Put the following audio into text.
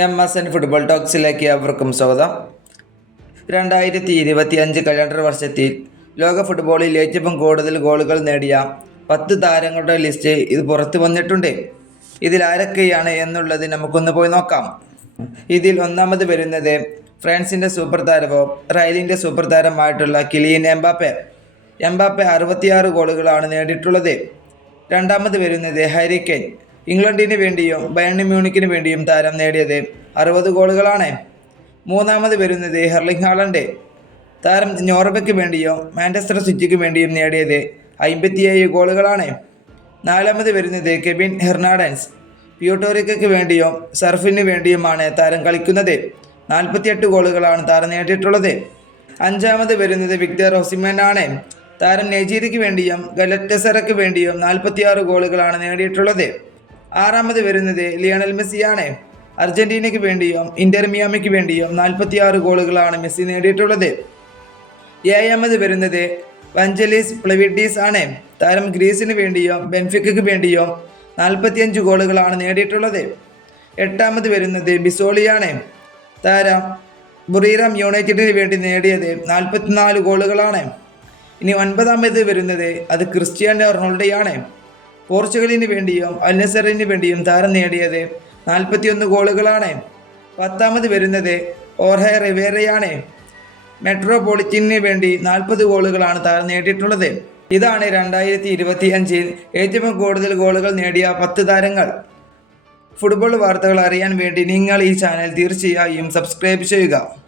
M S N football ടോക്സിലേക്ക് അവർക്കും സ്വാഗതം. രണ്ടായിരത്തി ഇരുപത്തി അഞ്ച് കലണ്ടർ വർഷത്തിൽ ലോക ഫുട്ബോളിൽ ഏറ്റവും കൂടുതൽ ഗോളുകൾ നേടിയ പത്ത് താരങ്ങളുടെ ലിസ്റ്റ് ഇത് പുറത്തു വന്നിട്ടുണ്ട്. ഇതിൽ ആരൊക്കെയാണ് എന്നുള്ളത് നമുക്കൊന്ന് പോയി നോക്കാം. ഇതിൽ ഒന്നാമത് വരുന്നത് ഫ്രാൻസിന്റെ സൂപ്പർ താരമോ റയലിന്റെ സൂപ്പർ താരമായിട്ടുള്ള കിലിയൻ എംബാപ്പെ. എംബാപ്പെ അറുപത്തിയാറ് ഗോളുകളാണ് നേടിയിട്ടുള്ളത്. രണ്ടാമത് വരുന്നത് ഹാരി കെയ്ൻ. ഇംഗ്ലണ്ടിന് വേണ്ടിയും ബയൺ മ്യൂണിക്കിന് വേണ്ടിയും താരം നേടിയത് അറുപത് ഗോളുകളാണ്. മൂന്നാമത് വരുന്നത് ഹെർലിംഗ് ഹാളണ്ട്. താരം നോർബയ്ക്ക് വേണ്ടിയും മാഞ്ചസ്റ്റർ സിറ്റിക്ക് വേണ്ടിയും നേടിയത് അമ്പത്തിയേഴ് ഗോളുകളാണ്. നാലാമത് വരുന്നത് കെവിൻ ഹെർണാഡൻസ്. പ്യൂട്ടോറിക്കയ്ക്ക് വേണ്ടിയും സർഫിന് വേണ്ടിയുമാണ് താരം കളിക്കുന്നത്. നാൽപ്പത്തിയെട്ട് ഗോളുകളാണ് താരം നേടിയിട്ടുള്ളത്. അഞ്ചാമത് വരുന്നത് വിക്ടർ ഒസിമൻ ആണ് താരം നൈജീരിയയ്ക്ക് വേണ്ടിയും ഗലറ്റസറയ്ക്ക് വേണ്ടിയും നാൽപ്പത്തിയാറ് ഗോളുകളാണ് നേടിയിട്ടുള്ളത്. ആറാമത് വരുന്നത് ലിയണൽ മെസ്സിയാണ്. അർജന്റീനയ്ക്ക് വേണ്ടിയും ഇന്റർ മിയാമിക്ക് വേണ്ടിയും നാൽപ്പത്തിയാറ് ഗോളുകളാണ് മെസ്സി നേടിയിട്ടുള്ളത്. ഏഴാമത് വരുന്നത് വഞ്ചലിസ് പ്ലവിഡീസ് ആണ്. താരം ഗ്രീസിന് വേണ്ടിയും ബെൻഫിക്കയ്ക്ക് വേണ്ടിയും നാൽപ്പത്തിയഞ്ച് ഗോളുകളാണ് നേടിയിട്ടുള്ളത്. എട്ടാമത് വരുന്നത് ബിസോളിയാണ്. താരം ബുറീറാം യുണൈറ്റഡിന് വേണ്ടി നേടിയത് നാൽപ്പത്തിനാല് ഗോളുകളാണ്. ഇനി ഒൻപതാമത് വരുന്നത് അത് ക്രിസ്ത്യാനോ റൊണാൾഡോയാണ്. പോർച്ചുഗലിന് വേണ്ടിയും അൽനസറിന് വേണ്ടിയും താരം നേടിയത് നാൽപ്പത്തിയൊന്ന് ഗോളുകളാണ്. പത്താമത് വരുന്നത് ഓർഹെ റിവേറയാണ്. മെട്രോപൊളിറ്റിന് വേണ്ടി നാൽപ്പത് ഗോളുകളാണ് താരം നേടിയിട്ടുള്ളത്. ഇതാണ് രണ്ടായിരത്തി ഇരുപത്തി അഞ്ചിൽ ഏറ്റവും കൂടുതൽ ഗോളുകൾ നേടിയ പത്ത് താരങ്ങൾ. ഫുട്ബോൾ വാർത്തകൾ അറിയാൻ വേണ്ടി നിങ്ങൾ ഈ ചാനൽ തീർച്ചയായും സബ്സ്ക്രൈബ് ചെയ്യുക.